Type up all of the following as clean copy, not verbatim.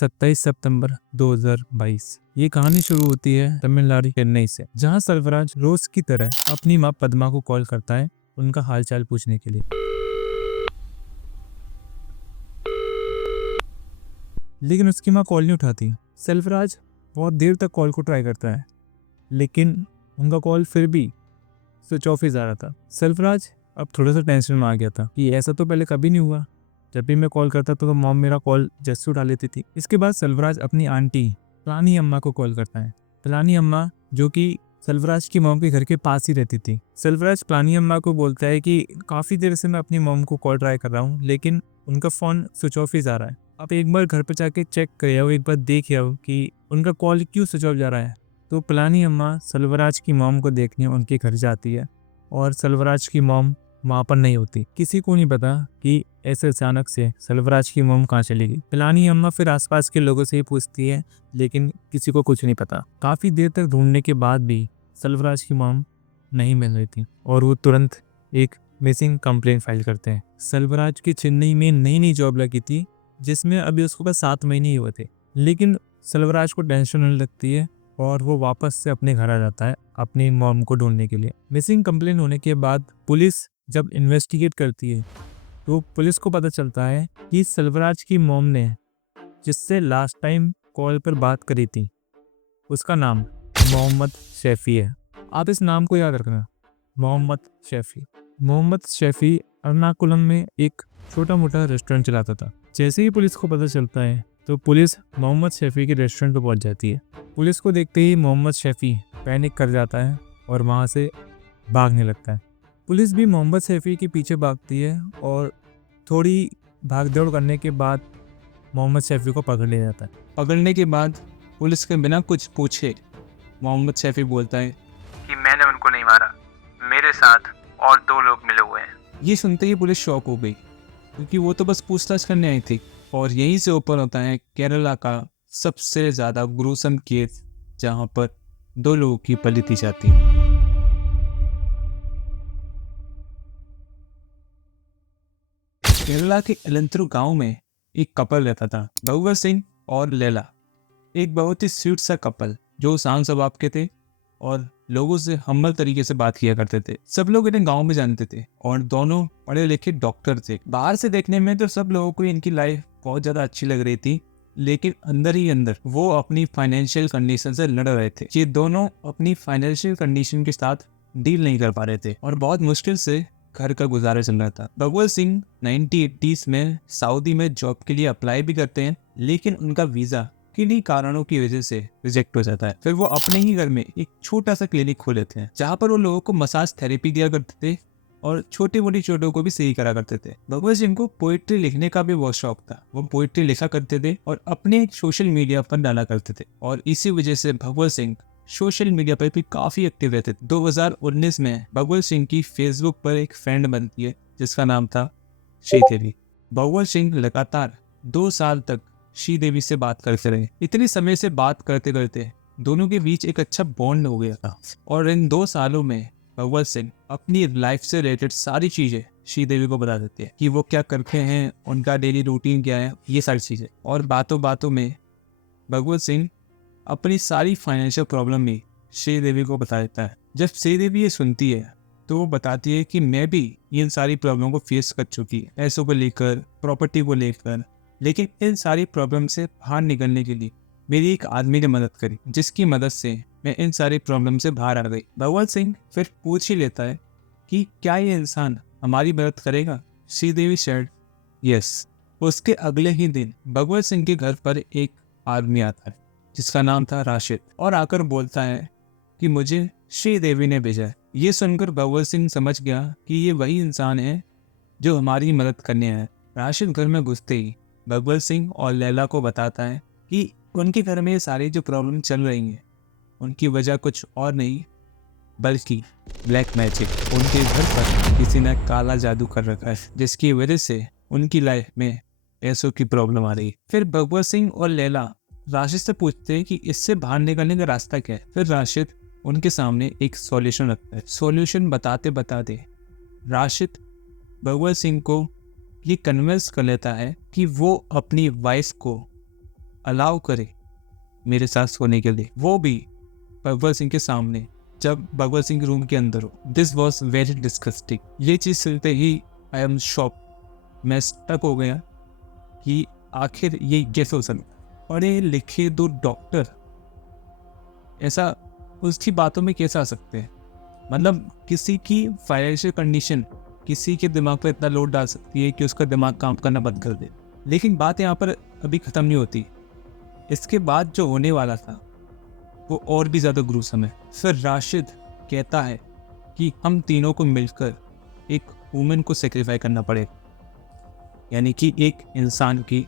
27 सितंबर 2022। ये कहानी शुरू होती है तमिलनाडु चेन्नई से, जहां सर्वराज रोज की तरह अपनी मां पद्मा को कॉल करता है उनका हालचाल पूछने के लिए। लेकिन उसकी मां कॉल नहीं उठाती। सर्वराज बहुत देर तक कॉल को ट्राई करता है, लेकिन उनका कॉल फिर भी स्विच ऑफ ही जा रहा था। सर्वराज अब थोड़ा सा टेंशन में आ गया था कि ऐसा तो पहले कभी नहीं हुआ। जब भी मैं कॉल करता तो मॉम मेरा कॉल जैसे उठा लेती थी। इसके बाद सर्वराज अपनी आंटी प्लानी अम्मा को कॉल करता है। प्लानी अम्मा जो कि सर्वराज की मॉम के घर के पास ही रहती थी। सर्वराज प्लानी अम्मा को बोलता है कि काफ़ी देर से मैं अपनी मॉम को कॉल ट्राई कर रहा हूँ, लेकिन उनका फ़ोन स्विच ऑफ ही जा रहा है। आप एक बार घर पर जाके चेक कर आओ, एक बार देख आओ कि उनका कॉल क्यों स्विच ऑफ जा रहा है। तो प्लानी अम्मा सर्वराज की मॉम को देखने उनके घर जाती है और सर्वराज की मॉम वहाँ पर नहीं होती। किसी को नहीं पता कि ऐसे अचानक से सर्वराज की मॉम कहाँ चली गई। प्लानी अम्मा फिर आसपास के लोगों से ही पूछती है, लेकिन किसी को कुछ नहीं पता। काफ़ी देर तक ढूंढने के बाद भी सर्वराज की मॉम नहीं मिल रही थी और वो तुरंत एक मिसिंग कंप्लेंट फाइल करते हैं। सर्वराज की चेन्नई में नई नई जॉब लगी थी, जिसमें अभी उसको बस 7 महीने ही हुए थे। लेकिन सर्वराज को टेंशन होने लगती है और वो वापस से अपने घर आ जाता है अपनी मॉम को ढूंढने के लिए। मिसिंग कंप्लेन होने के बाद पुलिस जब इन्वेस्टिगेट करती है तो पुलिस को पता चलता है कि सर्वराज की मॉम ने जिससे लास्ट टाइम कॉल पर बात करी थी उसका नाम मोहम्मद शैफी है। आप इस नाम को याद रखना, मोहम्मद शैफी। मोहम्मद शैफी एर्नाकुलम में एक छोटा मोटा रेस्टोरेंट चलाता था। जैसे ही पुलिस को पता चलता है तो पुलिस मोहम्मद शैफी के रेस्टोरेंट पर पहुंच जाती है। पुलिस को देखते ही मोहम्मद शैफी पैनिक कर जाता है और वहां से भागने लगता है। पुलिस भी मोहम्मद शैफी के पीछे भागती है और थोड़ी भागदौड़ करने के बाद मोहम्मद शैफी को पकड़ लिया जाता है। पकड़ने के बाद पुलिस के बिना कुछ पूछे मोहम्मद शैफी बोलता है कि मैंने उनको नहीं मारा, मेरे साथ और 2 लोग मिले हुए हैं। ये सुनते ही पुलिस शॉक हो गई, क्योंकि वो तो बस पूछताछ करने आई थी। और यहीं से ऊपर होता है केरला का सबसे ज़्यादा ग्रूसम केस, जहाँ पर 2 लोगों की बलि दी जाती है। केरला के एलंतरू गांव में एक कपल रहता था, भगवत सिंह और लैला। एक बहुत ही स्वीट सा कपल जो शांत स्वभाव के थे और लोगों से हम्बल तरीके से बात किया करते थे। सब लोग इन्हें गांव में जानते थे और दोनों पढ़े लिखे डॉक्टर थे। बाहर से देखने में तो सब लोगों को इनकी लाइफ बहुत ज्यादा अच्छी लग रही थी, लेकिन अंदर ही अंदर वो अपनी फाइनेंशियल कंडीशन से लड़ रहे थे। ये दोनों अपनी फाइनेंशियल कंडीशन के साथ डील नहीं कर पा रहे थे और बहुत मुश्किल से घर का गुजारा चल रहा था। भगवत सिंह 1980s में सऊदी में जॉब के लिए अप्लाई भी करते हैं, लेकिन उनका वीजा किन्हीं कारणों की वजह से रिजेक्ट हो जाता है। फिर वो अपने ही घर में एक छोटा सा क्लिनिक खोल लेते हैं, जहाँ पर वो लोगों को मसाज थेरेपी दिया करते थे और छोटी मोटी चोटों को भी सही करा करते थे। भगवत सिंह को पोइट्री लिखने का भी बहुत शौक था। वो पोइट्री लिखा करते थे और अपने सोशल मीडिया पर डाला करते थे, और इसी वजह से भगवत सिंह सोशल मीडिया पर भी काफी एक्टिव रहते थे। 2019 में भगवत सिंह की फेसबुक पर एक फ्रेंड बनती है जिसका नाम था श्रीदेवी। भगवत सिंह लगातार 2 साल तक श्रीदेवी से बात करते रहे। इतने समय से बात करते करते दोनों के बीच एक अच्छा बॉन्ड हो गया था, और इन 2 सालों में भगवत सिंह अपनी लाइफ से रिलेटेड सारी चीजें श्रीदेवी को बता देते हैं कि वो क्या करते हैं, उनका डेली रूटीन क्या है, ये सारी चीजें। और बातों बातों में भगवत सिंह अपनी सारी फाइनेंशियल प्रॉब्लम भी श्रीदेवी को बता देता है। जब श्रीदेवी ये सुनती है तो वो बताती है कि मैं भी इन सारी प्रॉब्लम को फेस कर चुकी है, पैसों को लेकर, प्रॉपर्टी को लेकर, लेकिन इन सारी प्रॉब्लम से बाहर निकलने के लिए मेरी एक आदमी ने मदद करी, जिसकी मदद से मैं इन सारी प्रॉब्लम से बाहर आ गई। भगवत सिंह फिर पूछ ही लेता है कि क्या ये इंसान हमारी मदद करेगा। Sridevi said yes. उसके अगले ही दिन भगवत सिंह के घर पर एक आदमी आता है जिसका नाम था राशिद, और आकर बोलता है कि मुझे श्रीदेवी ने भेजा है। ये सुनकर भगवत सिंह समझ गया कि ये वही इंसान है जो हमारी मदद करने आया है। राशिद घर में घुसते ही भगवत सिंह और लैला को बताता है कि उनके घर में ये सारी जो प्रॉब्लम चल रही हैं उनकी वजह कुछ और नहीं बल्कि ब्लैक मैजिक। उनके घर पर किसी ने काला जादू कर रखा है, जिसकी वजह से उनकी लाइफ में पैसों की प्रॉब्लम आ रही है। फिर भगवत सिंह और लैला राशिद से पूछते हैं कि इससे बाहर निकलने का रास्ता क्या है। फिर राशिद उनके सामने एक सॉल्यूशन रखता है। सॉल्यूशन बताते बताते राशिद भगवत सिंह को ये कन्विंस कर लेता है कि वो अपनी वाइफ को अलाउ करे मेरे साथ सोने के लिए, वो भी भगवत सिंह के सामने, जब भगवत सिंह रूम के अंदर हो। This was very disgusting. ये चीज़ सुनते ही आई एम शॉक, मैं स्टक हो गया कि आखिर ये कैसे हो सकता। पढ़े लिखे दो डॉक्टर ऐसा उसकी बातों में कैसे आ सकते हैं? मतलब किसी की फाइनेंशियल कंडीशन किसी के दिमाग पर इतना लोड डाल सकती है कि उसका दिमाग काम करना बंद कर दे। लेकिन बात यहाँ पर अभी ख़त्म नहीं होती। इसके बाद जो होने वाला था वो और भी ज़्यादा ग्रूसम है। फिर राशिद कहता है कि हम तीनों को मिलकर एक वुमेन को सेक्रीफाई करना पड़ेगा, यानी कि एक इंसान की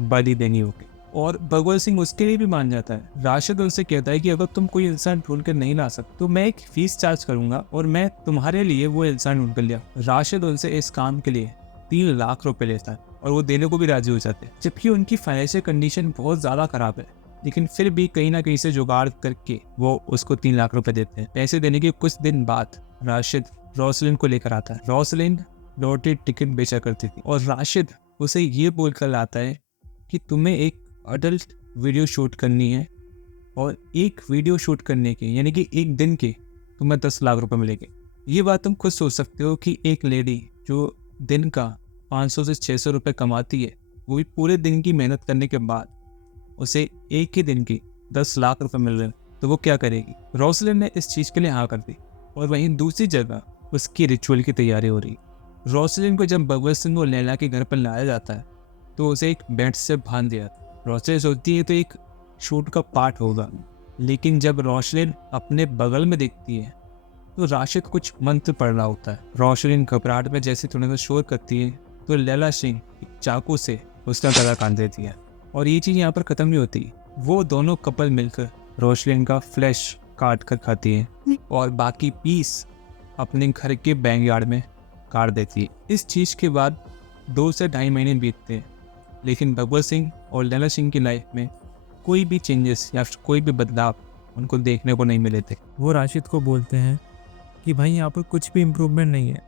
बलि देनी होगी। और भगवत सिंह उसके लिए भी मान जाता है। राशिद उनसे कहता है कि अगर तुम कोई इंसान ढूंढ कर नहीं ला सकते तो मैं एक फीस चार्ज करूंगा और मैं तुम्हारे लिए वो इंसान ढूंढ कर लिया। राशिद उनसे इस काम के लिए 3 लाख रुपए लेता है और वो देने को भी राजी हो जाते हैं, जबकि उनकी फाइनेंशियल कंडीशन बहुत ज़्यादा खराब है। लेकिन फिर भी कहीं ना कहीं से जुगाड़ करके वो उसको 3 लाख रुपए देते हैं। पैसे देने के कुछ दिन बाद राशिद रोसलिन को लेकर आता है। रोसलिन लॉटरी टिकट बेचा करती थी और राशिद उसे ये बोलकर लाता है कि तुम्हें एक अडल्ट वीडियो शूट करनी है और एक वीडियो शूट करने के यानी कि एक दिन के तुम्हें 10 लाख रुपए मिलेंगे। ये बात तुम खुद सोच सकते हो कि एक लेडी जो दिन का 500 से 600 रुपये कमाती है, वो भी पूरे दिन की मेहनत करने के बाद उसे एक ही दिन की 10 लाख रुपए मिल रहे हैं, तो वो क्या करेगी? रोसलिन ने इस चीज़ के लिए हाँ कर दी। और वहीं दूसरी जगह उसकी रिचुअल की तैयारी हो रही। रोसलिन को जब भगवत सिंह और लैला के घर पर लाया जाता है तो उसे एक बेड से बांध दिया। रोसलिन सोचती है तो एक शूट का पार्ट होगा, लेकिन जब रोसलिन अपने बगल में देखती है तो राशिद कुछ मंत्र पढ़ रहा होता है। रोसलिन घबराहट में जैसे थोड़ा सा शोर करती है तो लैला सिंह एक चाकू से उसका गला काट देती है। और ये चीज़ यहाँ पर ख़त्म नहीं होती। वो दोनों कपल मिलकर रोसलिन का फ्लैश काट कर खाती है और बाकी पीस अपने घर के बैकयार्ड में काट देती है। इस चीज़ के बाद 2 से ढाई महीने बीतते हैं, लेकिन भगवत सिंह और लैला सिंह की लाइफ में कोई भी चेंजेस या फिर कोई भी बदलाव उनको देखने को नहीं मिले थे। वो राशिद को बोलते हैं कि भाई यहाँ पर कुछ भी इम्प्रूवमेंट नहीं है,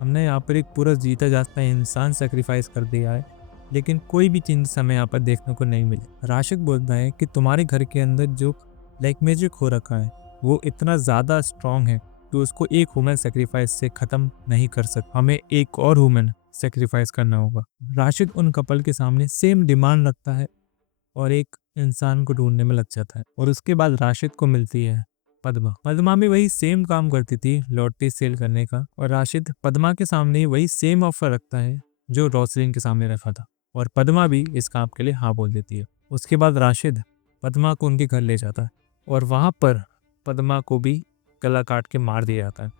हमने यहाँ पर एक पूरा जीता जागता इंसान सेक्रीफाइस कर दिया है, लेकिन कोई भी चेंजेस हमें यहाँ पर देखने को नहीं मिले। राशिद बोलता है कि तुम्हारे घर के अंदर जो ब्लैक मैजिक हो रखा है वो इतना ज़्यादा स्ट्रॉन्ग है कि उसको एक ह्यूमन सेक्रीफाइस से ख़त्म नहीं कर सकता, हमें एक और ह्यूमन सेक्रीफाइस करना होगा। राशिद उन कपल के सामने सेम डिमांड रखता है और एक इंसान को ढूंढने में लग जाता है। और उसके बाद राशिद को मिलती है पद्मा। पद्मा भी वही सेम काम करती थी, लॉटरी सेल करने का, और राशिद पद्मा के सामने वही सेम ऑफर रखता है जो रोसलिन के सामने रखा था, और पद्मा भी इस काम के लिए हाँ बोल देती है। उसके बाद राशिद पद्मा को उनके घर ले जाता है और वहाँ पर पद्मा को भी गला काट के मार दिया जाता है।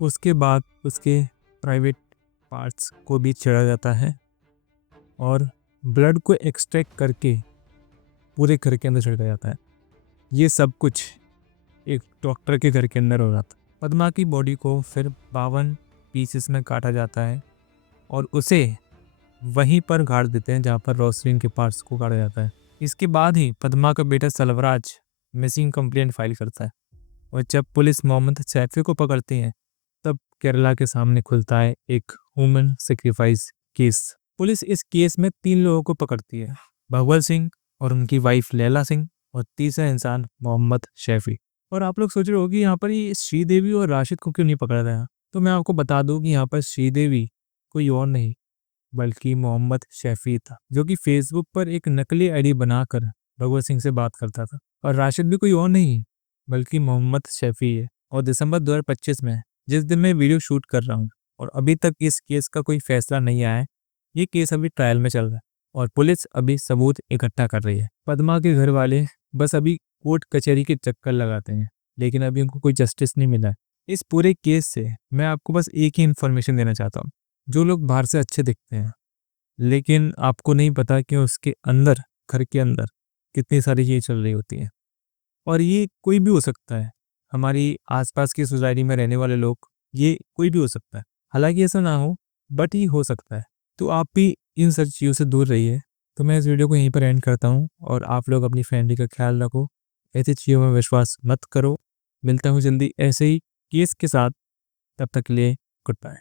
उसके बाद उसके प्राइवेट पार्ट्स को भी छेड़ा जाता है और ब्लड को एक्सट्रैक्ट करके पूरे घर के अंदर छिड़का जाता है। ये सब कुछ एक डॉक्टर के घर के अंदर हो रहा था। पद्मा की बॉडी को फिर 52 पीसेस में काटा जाता है और उसे वहीं पर गाड़ देते हैं जहाँ पर रोसलिन के पार्ट्स को काटा जाता है। इसके बाद ही पद्मा का बेटा सलवराज मिसिंग कंप्लेंट फाइल करता है और जब पुलिस मोहम्मद सैफी को पकड़ती है तब केरला के सामने खुलता है एक ह्यूमन सेक्रीफाइस केस। पुलिस इस केस में 3 लोगों को पकड़ती है, भगवत सिंह और उनकी वाइफ लैला सिंह और तीसरा इंसान मोहम्मद शैफी। और आप लोग सोच रहे हो कि यहाँ पर ये श्रीदेवी और राशिद को क्यों नहीं पकड़ा गया, तो मैं आपको बता दूं कि यहाँ पर श्रीदेवी कोई और नहीं बल्कि मोहम्मद शैफी था, जो कि फेसबुक पर एक नकली आईडी बनाकर भगवत सिंह से बात करता था। और राशिद भी कोई और नहीं बल्कि मोहम्मद शैफी है। और दिसंबर 2025 में, जिस दिन मैं वीडियो शूट कर रहा हूँ और अभी तक इस केस का कोई फैसला नहीं आया है, ये केस अभी ट्रायल में चल रहा है और पुलिस अभी सबूत इकट्ठा कर रही है। पद्मा के घर वाले बस अभी कोर्ट कचहरी के चक्कर लगाते हैं, लेकिन अभी उनको कोई जस्टिस नहीं मिला है। इस पूरे केस से मैं आपको बस एक ही इन्फॉर्मेशन देना चाहता हूँ। जो लोग बाहर से अच्छे दिखते हैं लेकिन आपको नहीं पता कि उसके अंदर, घर के अंदर कितनी सारी चीज़ें चल रही होती हैं। और ये कोई भी हो सकता है, हमारी आसपास की सोसाइटी में रहने वाले लोग, ये कोई भी हो सकता है। हालांकि ऐसा ना हो बट ये हो सकता है। तो आप भी इन सब चीज़ों से दूर रहिए। तो मैं इस वीडियो को यहीं पर एंड करता हूँ और आप लोग अपनी फैमिली का ख्याल रखो, ऐसी चीज़ों में विश्वास मत करो। मिलता हूँ जल्दी ऐसे ही केस के साथ, तब तक के लिए गुड बाय।